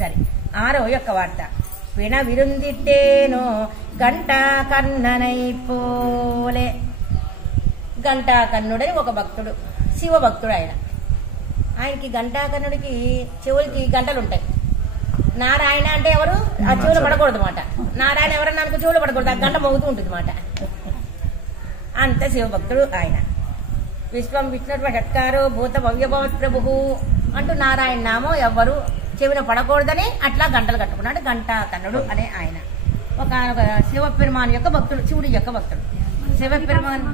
సరే 6వ వార్త. విన విరుందిట్టేనో గంటా కర్ణనై పోలే. ఘంటాకర్ణుడని ఒక భక్తుడు, శివ భక్తుడు. ఆయనకి ఘంటాకర్ణుడికి చెవులకి గంటలు ఉంటాయి. నారాయణ అంటే ఎవరు? ఆ చెవులు పడకూడదు మాట. నారాయణ ఎవరన్నా అనుకో చెవులు పడకూడదు, ఆ గంట మోగుతూ ఉంటుంది మాట. అంత శివభక్తుడు ఆయన. విశ్వం విష్ణు షట్కారో భూత భవ్యభవత్ ప్రభు అంటూ నారాయణ నామం ఎవ్వరు చెవిన పడకూడదని అట్లా గంటలు కట్టుకున్నాడు ఘంటాకర్ణుడు అనే ఆయన. ఒక శివపెరుమాన్ యొక్క భక్తుడు, శివుడి యొక్క భక్తుడు. శివపెరుమాన్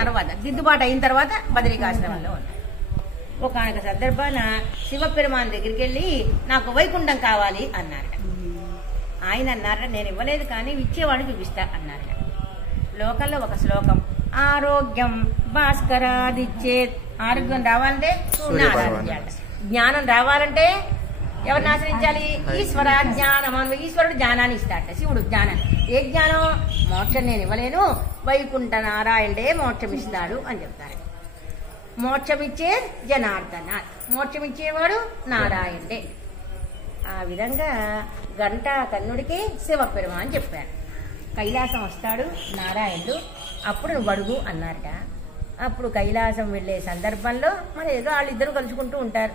తర్వాత దిద్దుబాటు అయిన తర్వాత బదరికాశ్రమంలో ఉన్నాడు. ఒక సందర్భాన శివపెరుమాన్ దగ్గరికి వెళ్ళి నాకు వైకుంఠం కావాలి అన్నారట. ఆయన అన్నారట, నేను ఇవ్వలేదు కానీ ఇచ్చేవాడిని చూపిస్తా అన్నారట. లోకంలో ఒక శ్లోకం, ఆరోగ్యం భాస్కరాదిచ్చే. ఆరోగ్యం రావాలంటే సూర్యుని ఆరాధించాలి. జ్ఞానం రావాలంటే ఎవరిని ఆశ్రయించాలి? ఈశ్వర జ్ఞానం. ఈశ్వరుడు జ్ఞానాన్ని ఇస్తాడట, శివుడు జ్ఞానాన్ని. ఏ జ్ఞానం? మోక్షం నేను ఇవ్వలేను, వైకుంఠ నారాయణుడే మోక్షం ఇస్తాడు అని చెప్తారు. మోక్షమిచ్చే జనార్దన, మోక్షమిచ్చేవాడు నారాయణుడే. ఆ విధంగా ఘంటాకర్ణుడికి శివపెరుమాన్ చెప్పారు. కైలాసం వస్తాడు నారాయణుడు, అప్పుడు నువ్వు అడుగు అన్నారట. అప్పుడు కైలాసం వెళ్లే సందర్భంలో మరి ఏదో వాళ్ళిద్దరూ కలుసుకుంటూ ఉంటారు.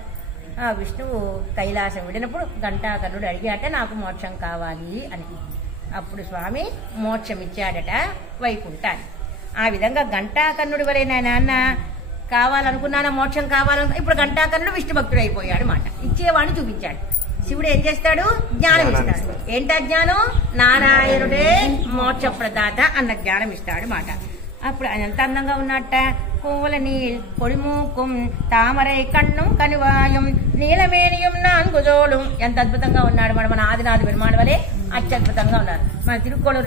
ఆ విష్ణువు కైలాసం వెళ్ళినప్పుడు ఘంటాకర్ణుడు అడిగాట, నాకు మోక్షం కావాలి అని. అప్పుడు స్వామి మోక్షం ఇచ్చాడట, వైకుంఠాన్ని. ఆ విధంగా ఘంటాకర్ణుడి వరే నాన్న కావాలనుకున్నాను, మోక్షం కావాలనుకున్నా. ఇప్పుడు ఘంటాకర్ణుడు విష్ణు భక్తుడు అయిపోయాడు మాట. ఇచ్చేవాడిని చూపించాడు. శివుడు ఏం చేస్తాడు? జ్ఞానం ఇస్తాడు. ఏంటా జ్ఞానం? నారాయణుడే మోక్ష ప్రదాత అన్న జ్ఞానం ఇస్తాడు మాట. అప్పుడు ఆయన ఎంత అందంగా ఉన్నట్ట. పూల నీల్ పొడిమూకుం తామరై కన్నుం కనువాయం నీలమేనియం నాన్గుజోళం. ఎంత అద్భుతంగా ఉన్నాడు మన ఆదినాథ పెరుమాళ్ వలె అత్యద్భుతంగా ఉన్నారు. మన తిరుక్కోళూరు